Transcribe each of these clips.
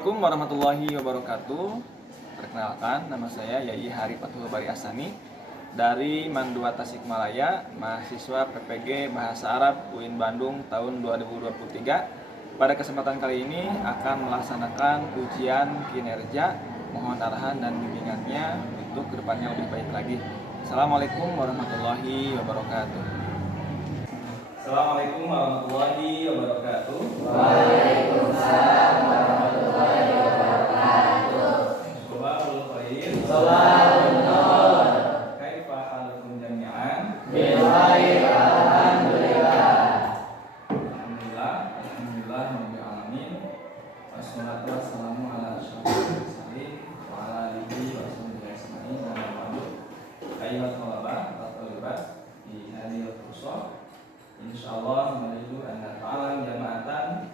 Assalamualaikum warahmatullahi wabarakatuh. Perkenalkan, nama saya Yai Hari Fathul Bari Asani dari Mandua Tasikmalaya, mahasiswa PPG Bahasa Arab UIN Bandung tahun 2023. Pada kesempatan kali ini akan melaksanakan ujian kinerja. Mohon arahan dan bimbingannya untuk kedepannya lebih baik lagi. Assalamualaikum warahmatullahi wabarakatuh. Assalamualaikum warahmatullahi wabarakatuh. Waalaikumsalam warahmatullahi wabarakatuh. Shalawatul khair. Shalawatun nur. Kaifa halukum jami'an? Bil khair, alhamdulillah. Alhamdulillah, alhamdulillah rabbil alamin. Wassalatu wassalamu ala asyrofil mursalin wa ala alihi wa sahbihi ajmain. Amma ba'du. Ayyuhat thalabah wa thalibat di hadhil fursah. Insyaallah menuju anda ta'alam jama'atan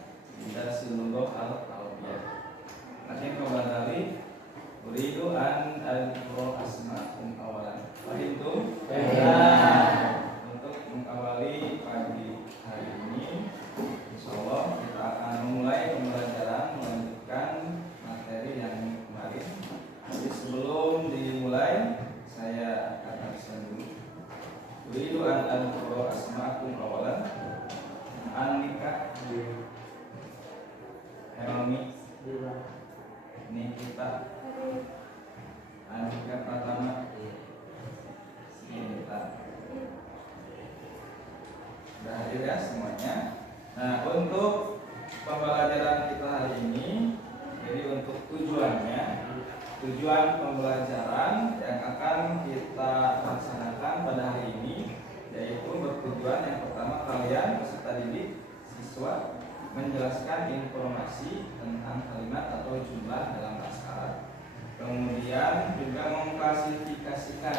darsil lughah al-arabiyyah. Akhir kabar dari uridu an adhkura asma'akum awalan. Fahimtum? Untuk mengawali pagi hari ini, insyaallah kita akan memulai pembelajaran melanjutkan materi yang kemarin. Jadi sebelum dimulai, saya akan pesan dulu. Uridu an adhkura asma'akum awalan. Anika Helmi Nikita Andika Pratama Sinta. Sudah hadir ya semuanya. Nah, untuk pembelajaran kita hari ini, jadi untuk tujuan pembelajaran yang akan kita laksanakan pada hari ini, yaitu bertujuan yang pertama kalian peserta didik siswa menjelaskan informasi tentang kalimat atau jumlah dalam bahasa Arab. Kemudian juga mengklasifikasikan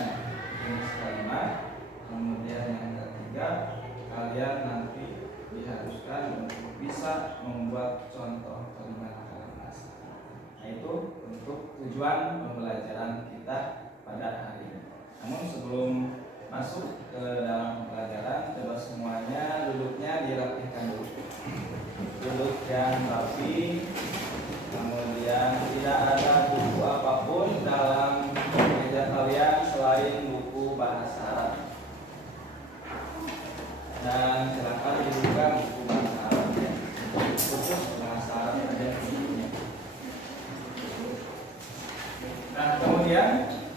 jenis kalimat. Kemudian yang ketiga, kalian nanti diharuskan untuk bisa membuat contoh kalimat dalam bahasa Arab. Nah, itu untuk tujuan pembelajaran kita pada hari ini. Namun sebelum masuk ke dalam pembelajaran, coba semuanya duduknya dirapihkan dulu. Duduk yang rapi, kemudian tidak ada buku apapun dalam meja kalian selain buku bahasa Arab. Dan silakan dibuka buku bahasa Arab ya, khusus bahasa Arab saja bukunya. Nah, kemudian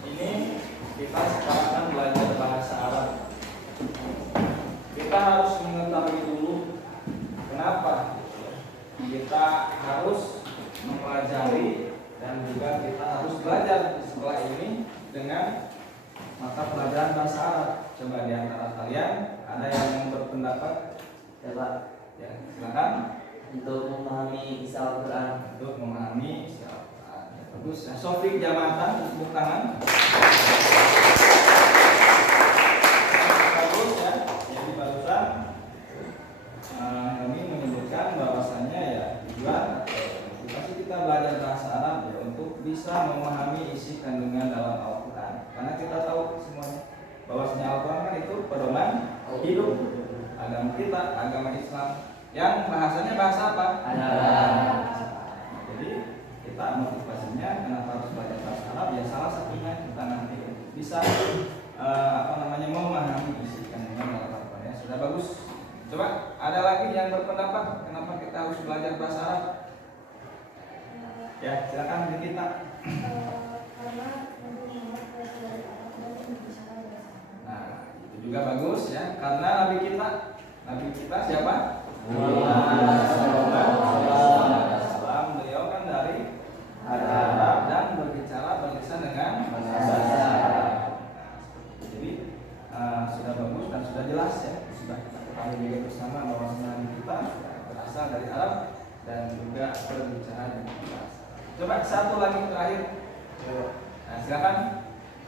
ini kita sekarang akan belajar bahasa Arab. Kita harus mengetahui dulu kenapa kita harus mempelajari dan juga kita harus belajar setelah ini dengan mata pelajaran bahasa Arab. Coba di antara kalian ada yang berpendapat? Ya Pak, Ya, silakan. untuk memahami isi Al-Quran. Untuk memahami isi Al-Quran. Ya, bagus. Nah, Sofik Jamatan, tepuk tangan. Bagus ya. Jadi barusan kami menyebutkan bahwasannya ya tujuan motivasi kita belajar bahasa Arab ya untuk bisa memahami isi kandungan dalam Al-Quran. Karena kita tahu semuanya bahwasanya Al-Quran kan itu pedoman hidup agama kita, agama Islam yang bahasanya bahasa apa? Arab. Jadi kita motivasinya kenapa harus belajar bahasa Arab ya salah satunya kita nanti bisa memahami isi kandungan dalam Al-Quran ya. Sudah bagus. Coba ada lagi yang berpendapat kenapa kita harus belajar bahasa Arab? Ya, silakan kita. Nah, itu juga bagus ya, karena Nabi kita siapa? Muhammad. Beliau kan dari Arab dan berbicara berlisan dengan bahasa Arab. Jadi sudah bagus dan sudah jelas ya, sudah kita ketahui juga bersama bahwa Nabi kita berasal dari Arab dan juga berbicara dengan bahasa Arab. Coba satu lagi terakhir. Nah, silakan.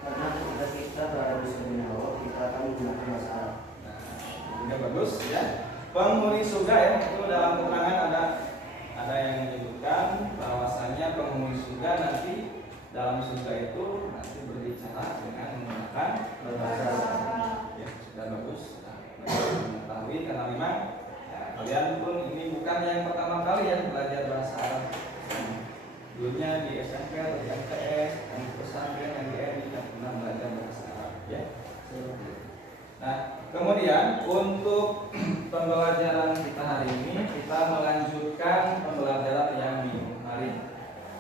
Karena ketika kita berada di Sunnah, kita akan menggunakan bahasa Arab. Nah, juga bagus ya. Penghuni surga ya, itu dalam keterangan ada yang menyebutkan bahwasanya penghuni surga nanti dalam surga itu nanti berbicara dengan menggunakan bahasa Arab. Ya, sudah bagus. Sudah mengetahui karena memang ya, kalian pun ini bukan yang pertama kali ya belajar bahasa Arab. dulunya di SMP atau di MTS, yang di pesantren, yang di RI yang pernah belajar bahasa Arab ya. Nah, kemudian untuk pembelajaran kita hari ini kita melanjutkan pembelajaran yang minggu kemarin.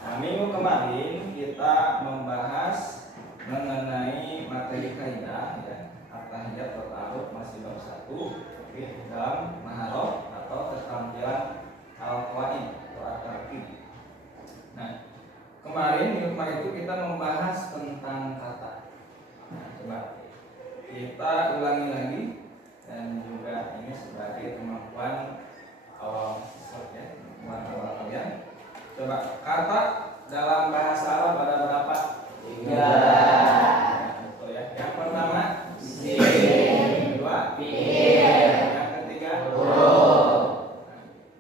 Nah, minggu kemarin kita membahas mengenai materi kaidah ya, at-tahiyat wa ta'aruf masih bab 1 dalam maharot atau keterampilan al-qawaid atau at-tarkib. Nah, minggu kemarin itu kita membahas tentang kata. Nah, coba kita ulangi lagi dan juga ini sebagai kemampuan awal siswa ya, kemampuan awal kalian. Coba kata dalam bahasa Arab ada berapa? 3. Betul ya. Yang pertama sin, yang kedua fi'il, yang ketiga huruf.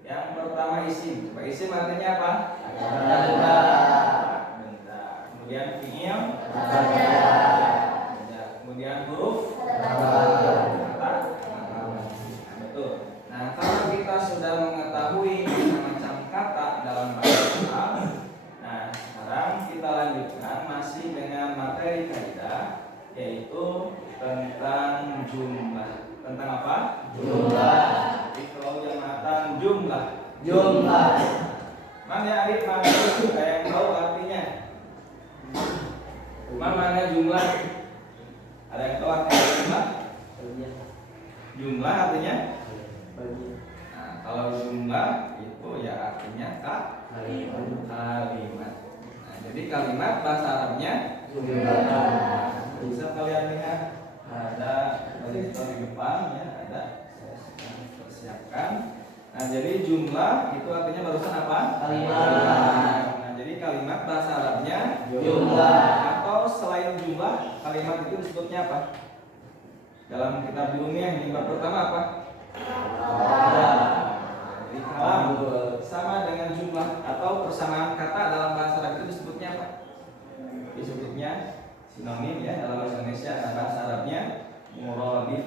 Yang pertama isim. Coba isim artinya apa? Benda. Kemudian fi'il kemudian huruf kata. Betul. Nah, kalau kita sudah mengetahui macam kata dalam bahasa Arab, nah sekarang kita lanjutkan masih dengan materi kaidah yaitu tentang jumlah. Tentang apa? Jumlah. Kalau jamatan jumlah. Jumlah. Mana Arif, mana ada yang tahu artinya? Mana jumlah? Ada yang tahu artinya jumlah? Jumlah artinya? Nah, kalau jumlah itu ya artinya kalimat. Nah, jadi kalimat bahasa Arabnya jumlah. Bisa kalian lihat ada di depan ya, ada saya sedang persiapkan. Nah, jadi jumlah itu artinya barusan apa? Kalimat. Nah, jadi kalimat bahasa Arabnya jumlah. Atau selain jumlah, kalimat itu disebutnya apa? Dalam kitab ilmiah yang bab pertama apa? Jadi kalam sama dengan jumlah atau persamaan kata dalam bahasa Arab itu disebutnya apa? Disebutnya sinonim ya dalam bahasa Indonesia. Nah, bahasa Arabnya muradif.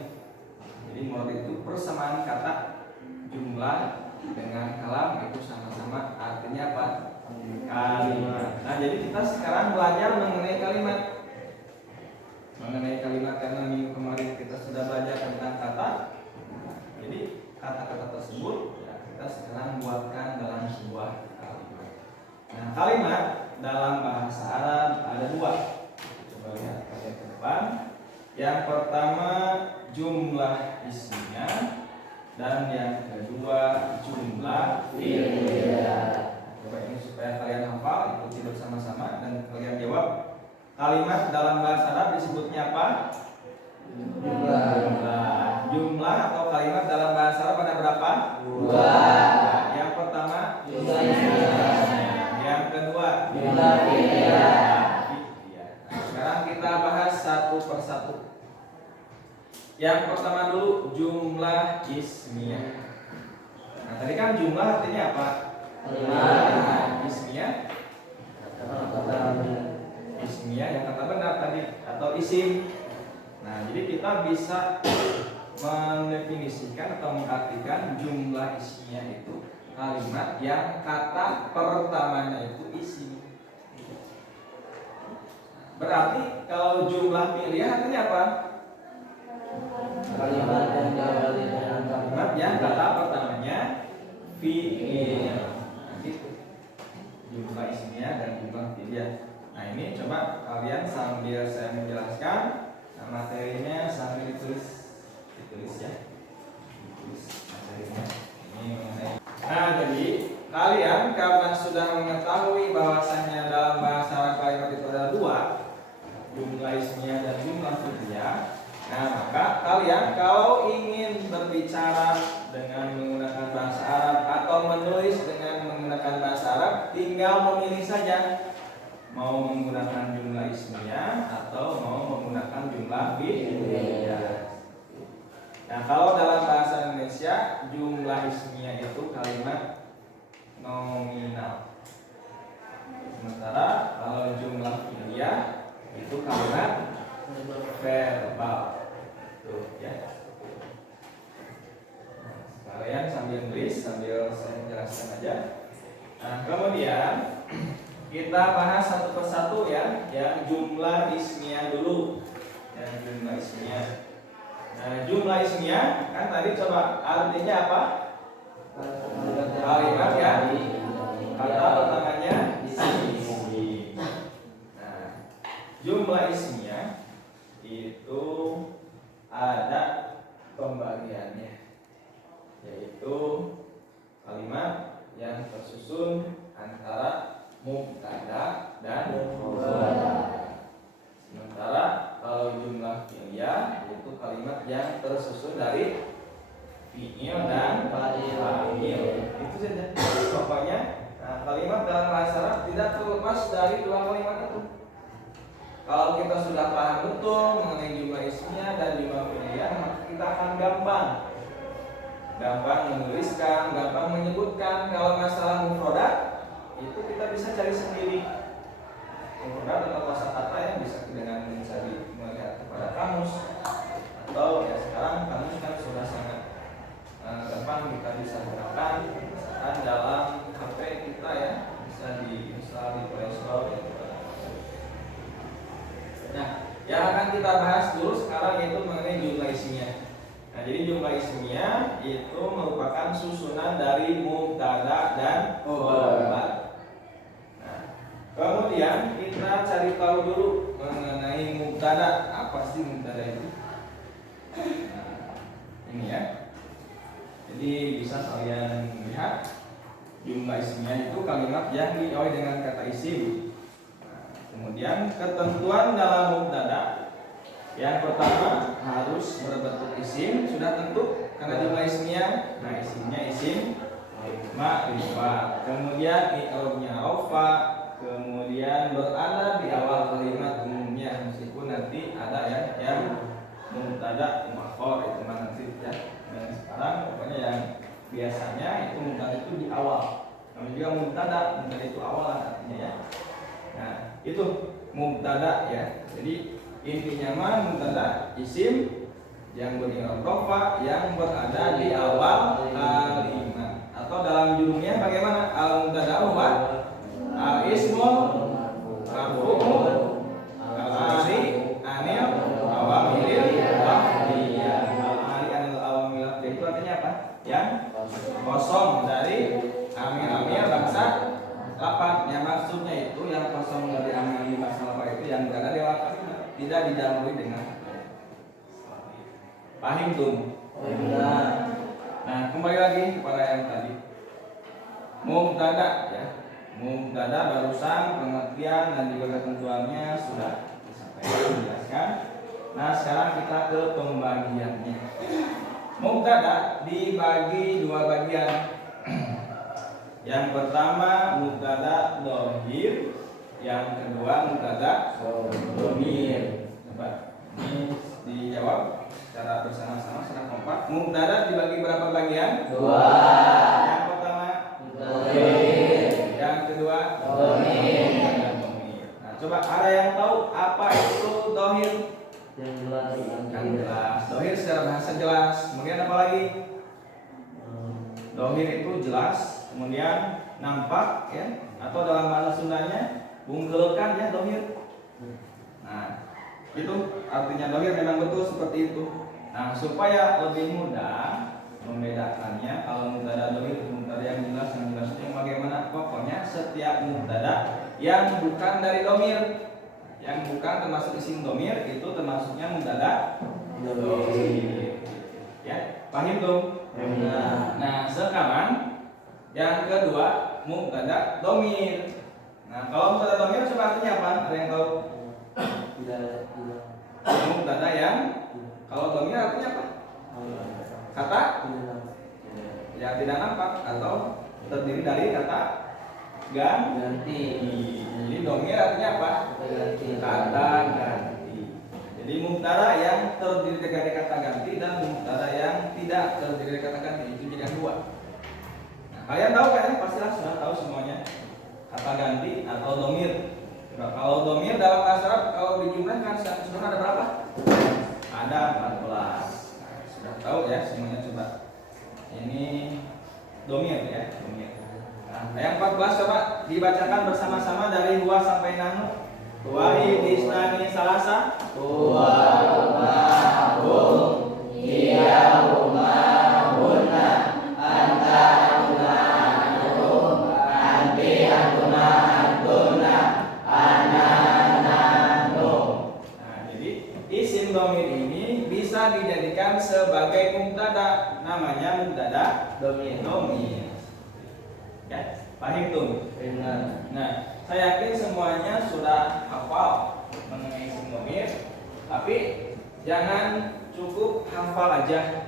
Jadi muradif itu persamaan kata jumlah dengan kalam itu sama-sama artinya apa? Kalimat. Nah, jadi kita sekarang belajar mengenai kalimat. Karena minggu kemarin kita sudah belajar tentang kata. Jadi kata-kata tersebut ya, kita sekarang buatkan dalam sebuah kalimat. Nah, kalimat dalam bahasa Arab ada 2. Coba lihat kalian ke depan. Yang pertama jumlah isinya dan yang kedua jumlah fi'ilnya. Coba ini supaya kalian hafal, ikuti bersama-sama dan kalian jawab. Kalimat dalam bahasa Arab disebutnya apa? Jumlah atau kalimat dalam bahasa Arab ada berapa? 2. Yang pertama jumlah isinya. Yang kedua jumlah fi'ilnya. Sekarang kita bahas satu persatu. Yang pertama dulu jumlah ismiyah. Nah, tadi kan jumlah artinya apa? Ismiyah. Ismiyah yang kata benar tadi atau isim. Nah, jadi kita bisa mendefinisikan atau mengartikan jumlah ismiyah itu kalimat yang kata pertamanya itu isim. Berarti kalau jumlah fi'liyah artinya apa? Kalimat yang kata pertamanya fi'il. Nah, gitu. Jumlah ismiyah dan jumlah fi'liyah. Nah, ini coba kalian sambil saya menjelaskan, nah, materinya sambil ditulis ya. Ditulis materinya. Ini mengenai. Nah, jadi kalian karena sudah mengetahui bahwasanya dalam bahasa Arab kalimat itu ada 2, jumlah ismiyah dan jumlah fi'liyah. Nah, maka kalian kalau ingin berbicara dengan menggunakan bahasa Arab atau menulis dengan menggunakan bahasa Arab, tinggal memilih saja mau menggunakan jumlah ismiyah atau mau menggunakan jumlah fi'liyah. Nah, kalau dalam bahasa Indonesia jumlah ismiyah itu kalimat nominal. Sementara kalau jumlah fi'liyah itu kalimat verbal. Tuh ya. Kalian sambil nulis sambil saya jelaskan aja. Nah, kemudian Kita bahas satu persatu ya, yang jumlah ismiyah dulu. Yang jumlah ismiyah. Nah, jumlah ismiyah kan tadi coba artinya apa? Kalimat ya. Kata pertamanya isim. Nah, jumlah ismiyah itu ada pembagiannya, yaitu kalimat yang tersusun antara mubtada dan khabar. Sementara kalau jumlah fi'liyah itu kalimat yang tersusun dari fi'il dan fa'il. Itu saja. Pokoknya kalimat dalam bahasa Arab tidak terlepas dari dua kalimat itu. Kalau kita sudah paham betul mengenai jumlah ismiyah dan jumlah fi'liyah, maka kita akan gampang menuliskan, gampang menyebutkan. Kalau masalah mufradat itu kita bisa cari sendiri. Mufradat atau kosakata yang bisa dengan mencari melihat kepada kamus, atau ya sekarang kamus kan sudah sangat gampang kita bisa gunakan, misalkan dalam HP kita ya, bisa diinstal di Play Store gitu. Nah, yang akan kita bahas dulu sekarang yaitu mengenai jumlah ismiyah. Nah, jadi jumlah ismiyah itu merupakan susunan dari mubtada dan khabar. Nah, kemudian kita cari tahu dulu mengenai mubtada. Apa sih mubtada itu? Nah, ini ya. Jadi bisa kalian lihat jumlah ismiyah itu kalimat yang diawali dengan kata isim. Kemudian ketentuan dalam mubtada, yang pertama harus berbentuk isim, sudah tentu karena jumlah ismiyah. Nah, isimnya isim ma'rifah. Kemudian i'rabnya rafa, kemudian berada di awal kalimat umumnya, meskipun nanti ada ya yang mubtada muakhar itu nanti ya. Dan sekarang pokoknya yang biasanya itu mubtada itu di awal. Namun juga mubtada itu awal artinya ya. Nah, itu mubtada ya. Jadi intinya mah mubtada isim yang beri'rab rafa yang berada di awal kalimat. Atau dalam judulnya bagaimana? Al mubtada huwa al ismul marfu'u al-ari anil awamilil lafziyah. Al-ari anil awamilil lafziyah itu artinya apa? Yang kosong dari amil-amil bangsa lapan. Yang maksudnya itu yang kosong dari amil bangsa lapan itu yang berada di awal kalimat, tidak didahului dengan pahim tuh. Nah, kembali lagi kepada yang tadi mubtada ya. Mubtada barusan pengertian dan juga ketentuannya sudah disampaikan, dijelaskan. Nah, sekarang kita ke pembagiannya. Mubtada dibagi dua bagian. Yang pertama mubtada dhamir, yang kedua mubtada dhamir. Coba ini dijawab secara bersama-sama, secara kompak. Mubtada dibagi berapa bagian? Dua. Yang pertama Dhamir. yang kedua Dhamir. Nah, coba ada yang tahu apa itu dhamir? Yang jelas. Yang jelas. Dhamir secara bahasa jelas. Kemudian apa lagi? Dhamir itu jelas, kemudian nampak ya, atau dalam bahasa Sundanya bungkelkan ya dhamir. Nah, itu artinya dhamir memang betul seperti itu. Nah, supaya lebih mudah membedakannya, kalau mubtada dhamir itu mubtada yang jelas itu yang bagaimana? Pokoknya setiap mubtada yang bukan dari dhamir, yang bukan termasuk isim dhamir, itu termasuknya mubtada dhamir. Ya, paham tuh? Nah, sekarang yang kedua mubtada dhamir. Nah, kalau mubtada dhamir coba artinya apa? Ada yang tahu? Tidak. Mubtada yang kalau dhamir artinya apa? Kata yang tidak nampak atau terdiri dari kata ganti. Jadi dhamir artinya apa? Kata ganti. Jadi mubtada yang terdiri dari kata ganti dan mubtada yang tidak terdiri dari kata ganti itu jadi dua. Nah, kalian tahu kan? Pastilah sudah tahu semuanya. Kata ganti atau dhamir. Nah, kalau dhamir dalam bahasa Arab kalau dijumlahkan sudah ada berapa? Ada 14. Nah, sudah tahu ya semuanya. Coba ini dhamir ya, dhamir. Nah, Yang 14 coba dibacakan bersama-sama dari huwa sampai nahnu. Wahid isnani salasa. Huwa hum hiya huma hunna anta huma antum anti antuma antunna ana nahnu. Nah, jadi isim dhamir ini bisa dijadikan sebagai mubtada, namanya mubtada Domir. Ya, paham tuh? Benar. Nah, saya yakin semuanya sudah hafal mengenai isim dhamir, tapi jangan cukup hafal aja.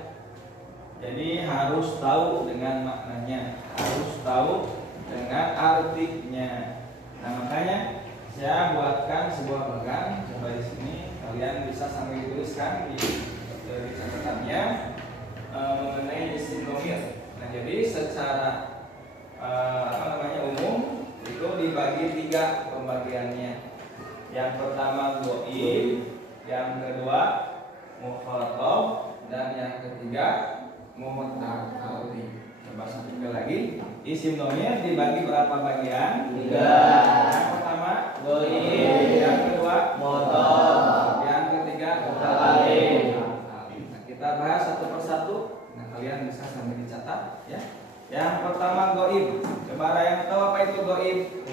Jadi harus tahu dengan maknanya, harus tahu dengan artinya. Nah, makanya saya buatkan sebuah bagan. Coba di sini kalian bisa sambil tuliskan di catatannya mengenai isim dhamir. Nah, jadi secara umum itu dibagi 3 pembagiannya. Yang pertama ghaib, yang kedua mukhatab, dan yang ketiga mutakallim. Coba sekali lagi, isim dhamir dibagi berapa bagian? 3. Yang pertama Ghaib, yang kedua mukhatab, yang ketiga mutakallim. Nah, kita bahas satu persatu. Nah, kalian bisa sambil dicatat ya. Yang pertama ghaib. Coba ada yang tahu apa itu ghaib?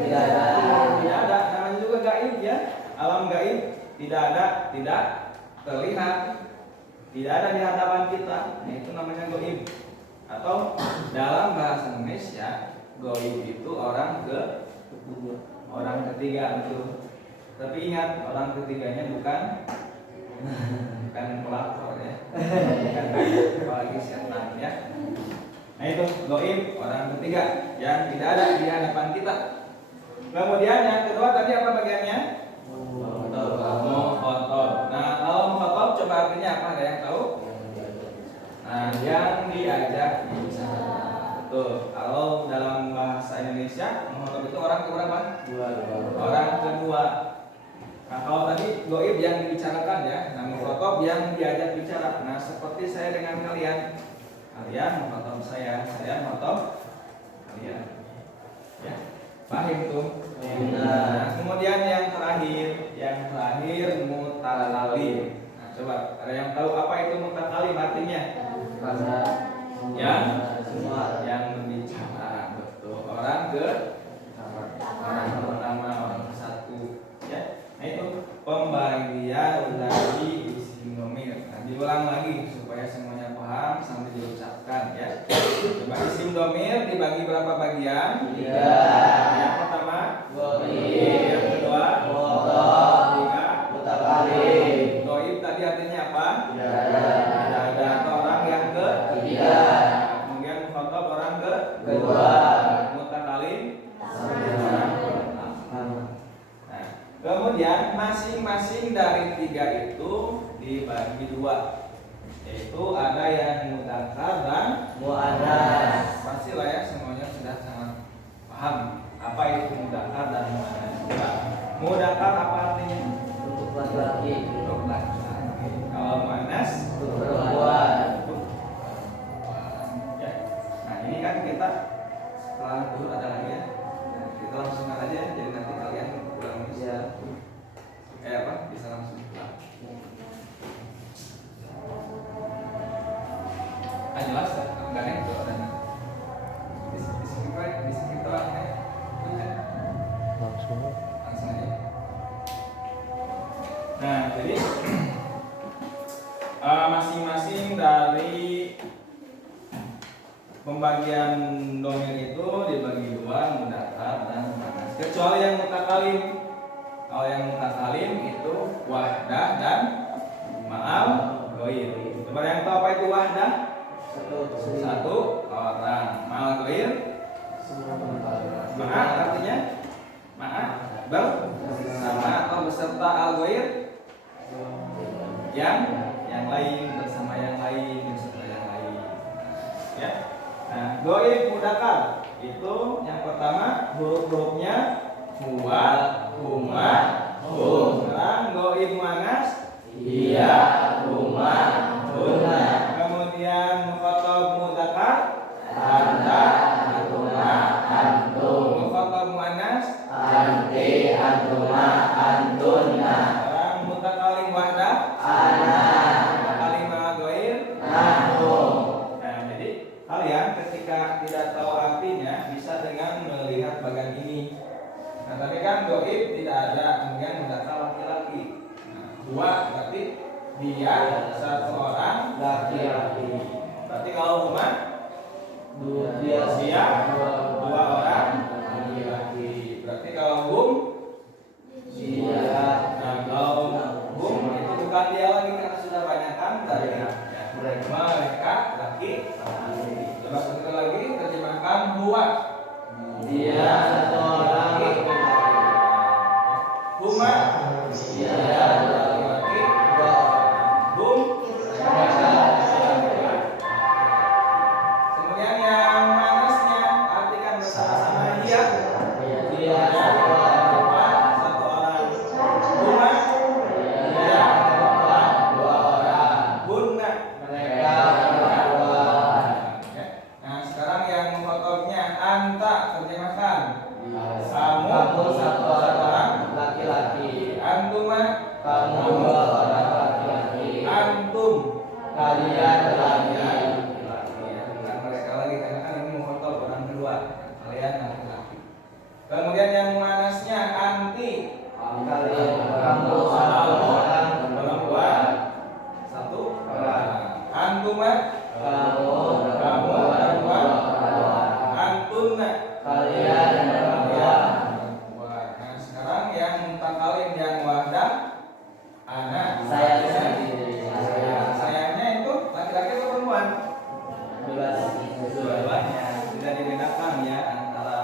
Tidak ada. Tidak ada, namanya juga gaib ya. Alam gaib tidak ada, tidak terlihat, tidak ada di hadapan kita. Nah, itu namanya ghaib. Atau dalam bahasa Indonesia, ghaib itu orang ketiga, betul. Tapi ingat, orang ketiganya bukan pelakor ya. Bukan apalagi setan ya. Nah, itu ghaib, orang ketiga yang tidak ada di hadapan kita. Kemudian yang kedua tadi apa bagiannya? Mukhatab. Nah, kalau mukhatab coba artinya apa? Ada yang tahu? Nah, yang diajak bicara. Betul. Kalau dalam bahasa Indonesia, mukhatab itu orang keberapa? Orang kedua. Nah, kalau tadi ghaib yang dibicarakan ya, nah mukhatab yang diajak bicara. Nah, seperti saya dengan kalian. Kalian mukhatab saya mukhatab kalian. Ya. Paham tuh? Nah, kemudian yang terakhir mutakallim. Nah, coba ada yang tahu apa itu mutakallim artinya? Yang berbicara, betul. Orang pertama, orang kesatu, ya. Nah, itu pembagian dari isim dhamir. Nah, diulang lagi supaya semuanya paham sambil diucapkan ya. Coba isim dhamir dibagi berapa bagian? 3. Yang pertama Ghaib, yang kedua mukhatab, tiga mutakallim. ghaib tadi artinya apa? Tidak ada. Tidak ada. Atau orang yang Ketiga. kemudian mukhatab orang Kedua. mutakallim Sama. Nah, kemudian masing-masing dari 3 itu dibagi 2, yaitu ada yang mudzakkar dan Muannas. pastilah ya semuanya sudah sangat paham apa itu mudzakkar dan muannas. Mudzakkar apa artinya? Untuk laki-laki. Untuk laki-laki. Kalau muannas Untuk perempuan. ya. Nah, ini kan kita setelah dulu ada lagi ya. Nah, kita langsung aja ya. Jadi nanti kalian pulang bisa bisa langsung pulang. Jelas ya? Enggak nih itu ada di sini terang ya. Langsung aja. Nah, jadi masing-masing dari pembagian dhamir itu dibagi 2, mudzakkar dan muannas. Kecuali yang mutakallim. Kalau yang mutakallim itu wahdah dan ma'al ghair. Coba yang tahu apa itu wahdah? Satu orang. Ma'al ghair? Ma'a artinya? Ma'a bersama atau beserta al ghair? Yang lain, bersama yang lain, beserta yang lain. Ya. Nah, ghaib mudzakkar itu yang pertama huruf-hurufnya huwa, huma, hum. Sekarang ghaib muannas Iya, huma, hunna. Kemudian mukhatab mudzakkar Anta, antuma, dua berarti dia satu orang laki-laki. berarti kalau huma Dia dua orang laki-laki. Berarti kalau hum dia. nah kalau hum itu bukan dia lagi karena sudah banyak kan tadi ya. Mereka laki. Coba sekali lagi terjemahkan huwa. Dia satu orang laki-laki. Huma Dia laki-laki. Hum kemudian yang manasnya artikan bersama-sama dia. dia satu orang. Satu orang. Huma Dia dua orang. bunna. Mereka berdua. Nah sekarang yang fotonya anta terjemahkan. Kamu satu orang laki-laki. Antuma Kamu dua orang laki-laki. antum. Kalian laki-laki. Ya, bukan mereka lagi karena kan ini muhotob orang kedua. Kalian laki-laki. Kemudian yang manasnya anti. Kamu satu orang Perempuan satu orang. Antuma Kamu perempuan. Antunna kalian berdua. perempuan. Nah sekarang yang mutakalim yang wahdah anak. Saya sendiri. Sayangnya itu laki-laki atau perempuan? Bebas. Dua-duanya tidak dibedakan ya antara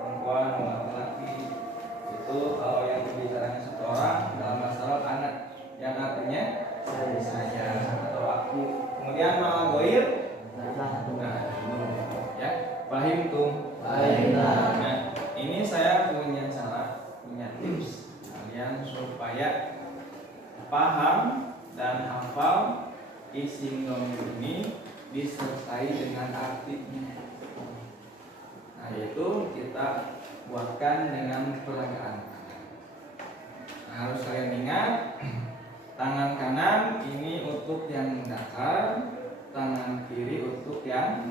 perempuan dan laki-laki. Itu kalau yang berbicaranya satu orang dalam masalah anak yang artinya saya atau aku. Kemudian malah goir. Nah, ya pahim tuh. Nah, ini saya punya cara, punya tips kalian supaya paham dan hafal isim dhamir ini disertai dengan artinya. Nah, yaitu kita buatkan dengan peragaan. Nah, harus kalian ingat, tangan kanan ini untuk yang mudzakkar, tangan kiri untuk yang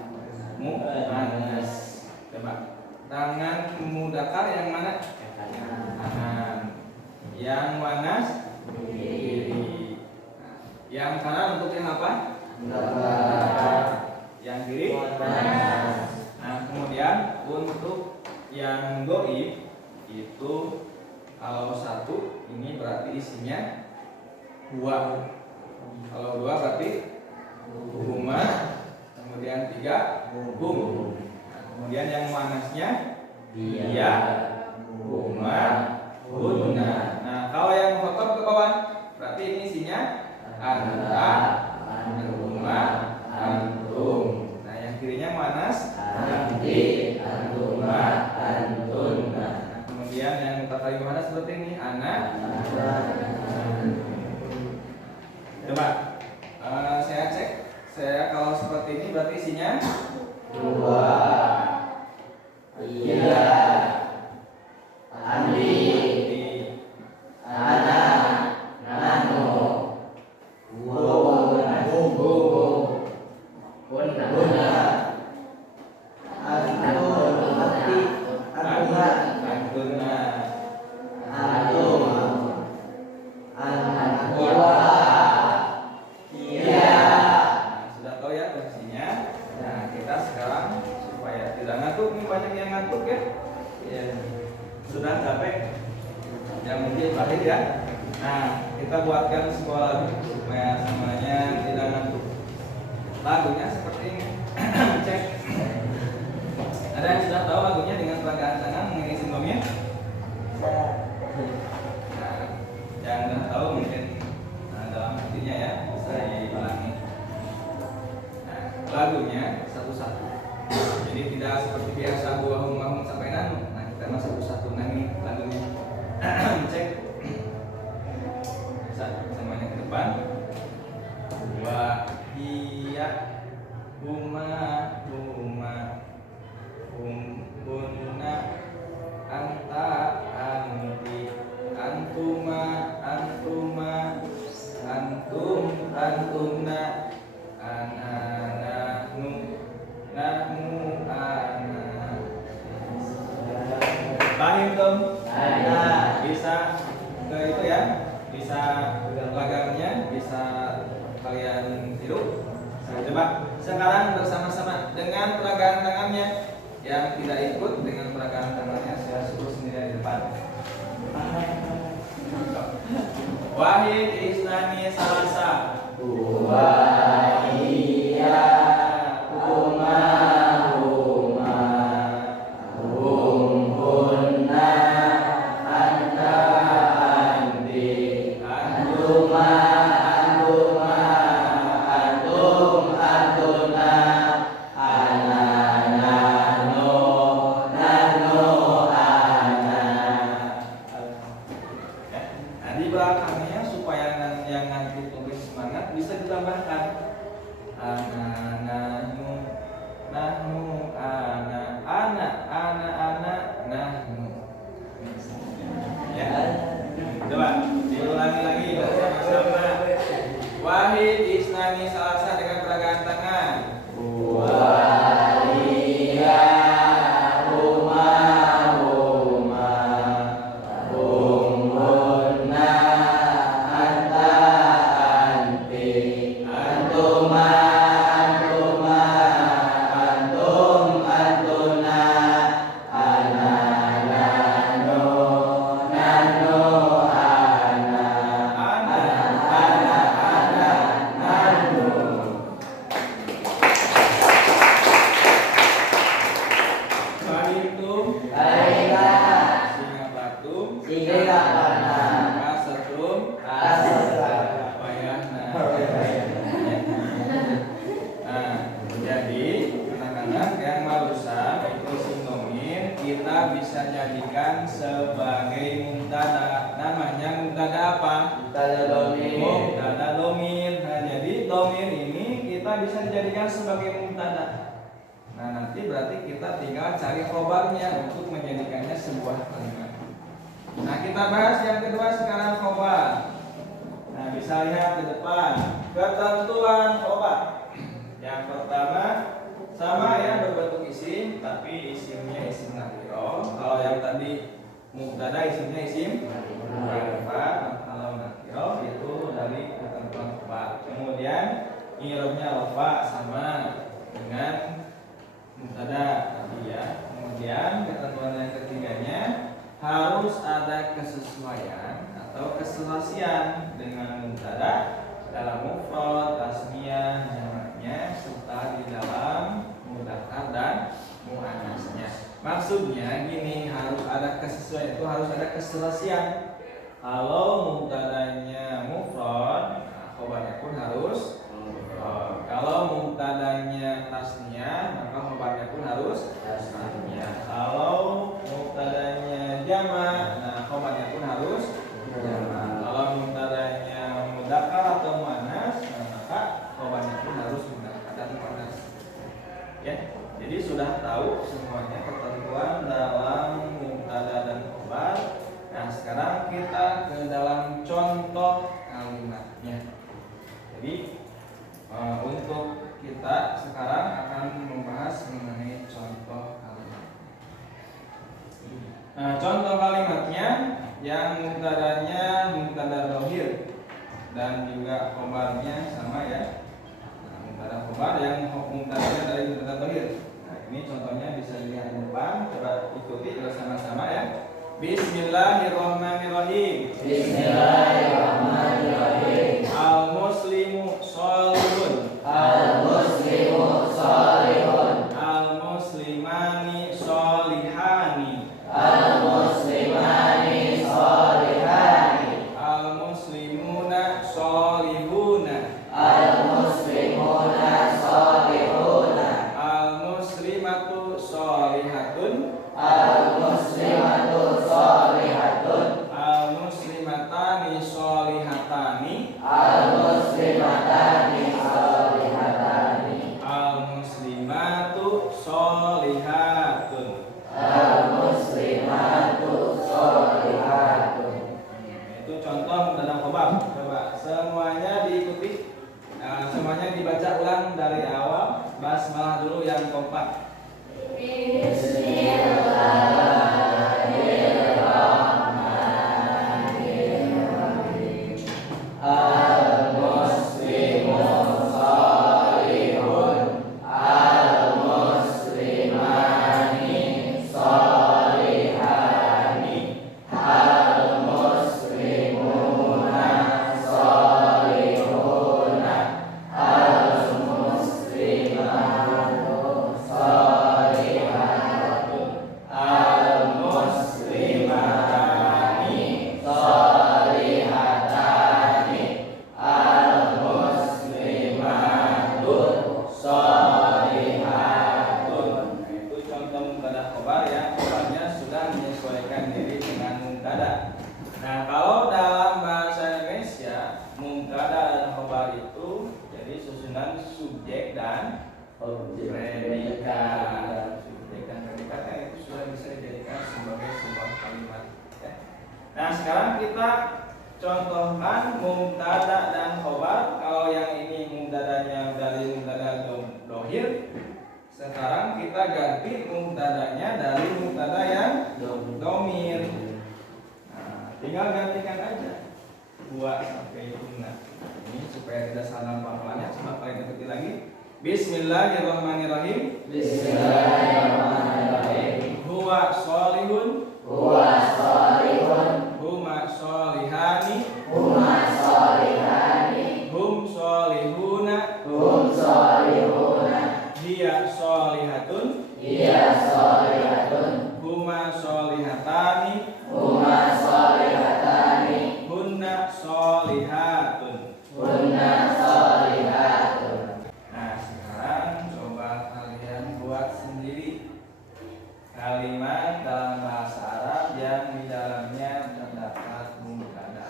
muannas. Coba, tangan mudzakkar yang mana? Kanan. Yang muannas kiri. Nah, yang kanan untuk yang apa? Yang kiri. Nah, kemudian untuk yang goib itu kalau satu ini berarti isinya dua. Kalau dua berarti huma. Kemudian tiga hum. Nah, kemudian yang manasnya dia huma hunna. Nah, kalau yang khotob ke bawah berarti ini isinya anta antuma antum. Nah, yang kirinya manas Anti, antuma, antunna. Nah, kemudian yang mutakalim mana seperti ini anak. Coba saya cek. Saya kalau seperti ini berarti isinya Dua. Iya. Andi. di Ana. Nano. Bunda. antuna. Antum. Iya. Nah, sudah tahu ya posisinya. Nah, kita sekarang supaya tidak ngantuk, ini banyak yang ngantuk ya. Ya. Sudah capek. Yang mungkin balik ya. Nah, kita buatkan sebuah lagu supaya semuanya tidak ngantuk. Lagunya seperti ini. Cek. Ada yang sudah tahu lagunya dengan peragaan tangan mengenai simbolnya? Nah, yang sudah tahu mungkin dalam hatinya ya bisa diulangi. Nah, lagunya satu-satu. Jadi tidak seperti biasa buahum sampai nanu. Nah, kita mah satu-satu nangi lagunya. Cek. Semuanya ke depan. Wa iya huma hunna anta anti antuma antum antunna ana nahnu ana. Paham tuh? Ada. Bisa ke itu ya. Bisa lagarnya, bisa kalian tiru. Nah, coba sekarang bersama-sama dengan peragaan tangannya. Yang tidak ikut dengan peragaan tangannya saya suruh sendiri di depan. Wahid isnani salasa. Wahia huma hunna anta anti antuma antuna ana nahnu ana. Nah, di belakangnya supaya yang nanti tulis semangat bisa ditambahkan ana nahnu ana nahnu. Ya. Coba diulangi lagi bersama-sama. Wahid isnani salasa dengan peragaan tangan. Wahia huma hunna anta anti antuma antuna ana nahnu ana nahnu. Kalitum Baiklah, singapatum singgah mana kasetrum asal wayahna. Nah, jadi anak-anak yang barusan itu sinonim kita bisa jadikan sebagai mubtada. Namanya mubtada apa? Mubtada domir. Nah, jadi domir ini kita bisa dijadikan sebagai mubtada. Nah, nanti berarti kita tinggal cari khobarnya untuk menjadikannya sebuah kalimat. Nah, kita bahas yang kedua sekarang khobar. Nah, bisa lihat di depan ketentuan khobar. Yang pertama sama ya, berbentuk isim tapi isimnya isim nakiro. Kalau yang tadi mubtada isimnya isim ma'rifat. Kalau nakiro itu dari ketentuan khobar. Kemudian i'rabnya rafa sama dengan mubtada tadi ya. Kemudian ketentuan yang ketiganya harus ada kesesuaian atau keselasian dengan mubtada dalam mufrad, tasniyah, jamaknya serta di dalam mudzakkar dan muannasnya. Maksudnya gini, harus ada kesesuaian, itu harus ada keselasian. Kalau mubtadanya mufrad, nah, khobarnya pun harus mufrad. Kalau mubtadanya tasniyah, maka khobarnya pun harus tasniyah. Kalau mubtadanya jamak, nah khobarnya pun harus jamak. Kalau mubtadanya mudzakkar atau muannas, nah, maka khobarnya pun harus mudzakkar dan muannas. Ya, jadi sudah tahu semuanya ketentuan dalam mubtada dan khobar. Nah, sekarang kita ke dalam contoh kalimatnya. Jadi untuk kita sekarang akan membahas mengenai contoh kalimat. Nah, contoh kalimatnya yang mubtadanya mubtada dhahir dan juga khobarnya sama ya. Nah, mubtada khobar yang mubtadanya dari mubtada dhahir. Nah, ini contohnya bisa dilihat di depan. Coba ikuti bersama-sama ya. Bismillahirrahmanirrahim. Bismillahirrahmanirrahim. Al-muslimu sholihun. Al-muslimu sholihun. Al-muslimani sholihani. Al-muslimani sholihani. Al-muslimuna sholihuna. Al-muslimuna sholihuna. Al-muslimatu sholihatun. Al-muslimatu sholihatun. Al-muslimatani sholihatani. Al-muslimatani sholihatani. Al-muslimatu sholihatun. Al-muslimatu sholihatun. Itu contoh dalam khobar. Coba semuanya diikuti. Nah, semuanya dibaca ulang dari awal. Basmalah dulu yang kompak. kita contohkan mubtada dan khobar. Kalau yang ini mubtadanya dari mubtada dohir, sekarang kita ganti mubtadanya dari mubtada yang domir. Nah, tinggal gantikan aja huwa sampai hunna. Ini supaya tidak salah pemahamannya, coba kalian ikuti lagi. Bismillahirrahmanirrahim. Bismillahirrahmanirrahim. Huwa sholihun. Huwa sholihun. Huma sholihani. Huma sholihani. Hum sholihuna. Hum sholihuna. Hiya sholihatun. Hiya sholihatun. Huma sholihatani. Huma sholihatani. Hunna sholihatun. Hunna sholihatun. Nah, sekarang coba kalian buat sendiri kalimat dalam bahasa Arab yang di dalamnya terdapat mubtada.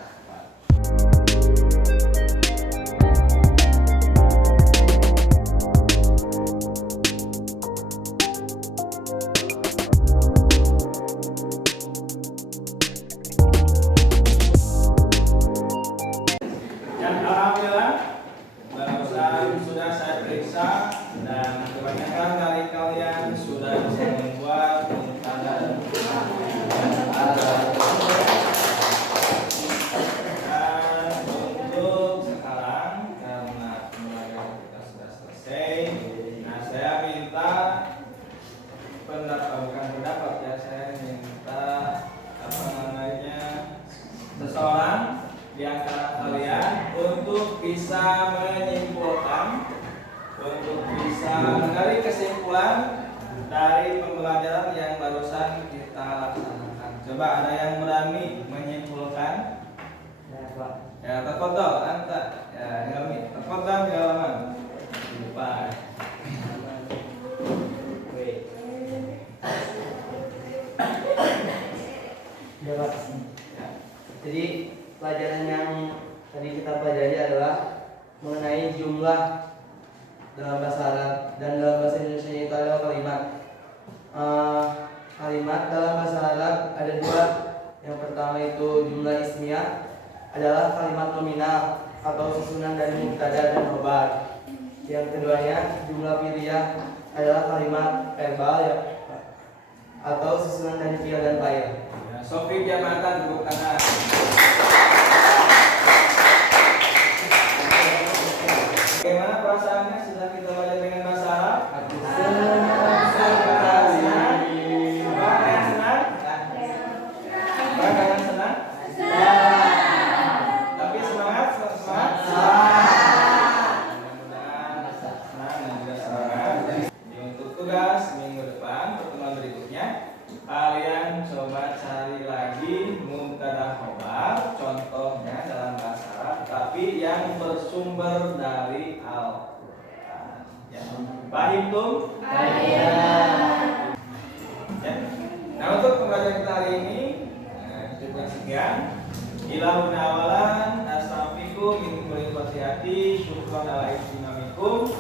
Dan alhamdulillah barusan sudah saya periksa dan kebanyakan dari kalian sudah bisa membuat mubtada dan untuk sekarang karena pembelajaran kita sudah selesai, nah saya minta saya minta seseorang di antara kalian untuk bisa menyimpulkan, untuk bisa menarik kesimpulan dari pembelajaran yang barusan kita laksanakan. Coba ada yang berani menyimpulkan? Ya, tafadhol anta. Ya, Helmi, tafadhol di halaman. Lupa. Ya, Pak. Jadi pelajaran yang tadi kita pelajari adalah mengenai jumlah dalam bahasa Arab dan dalam bahasa Indonesia itu adalah kalimat. Kalimat dalam bahasa Arab ada dua. Yang pertama itu jumlah ismiyah adalah kalimat nominal atau susunan dari mubtada dan khobar. Yang keduanya jumlah fi'liyah adalah kalimat verbal ya, atau susunan dari fi'il dan fa'il. Ya, Sofi Jamatan tepuk tangan. Bagaimana perasaannya sudah kita belajar dengan bahasa Arab? Kalian coba cari lagi mubtada khobar contohnya dalam bahasa Arab tapi yang bersumber dari Al-Qur'an. Ya. Paham tuh? Ya. Nah, untuk pembelajaran kita hari ini cukup sekian. Ilahun awalan astaghfirukum min kulli khati'ati syukran ala istinamikum.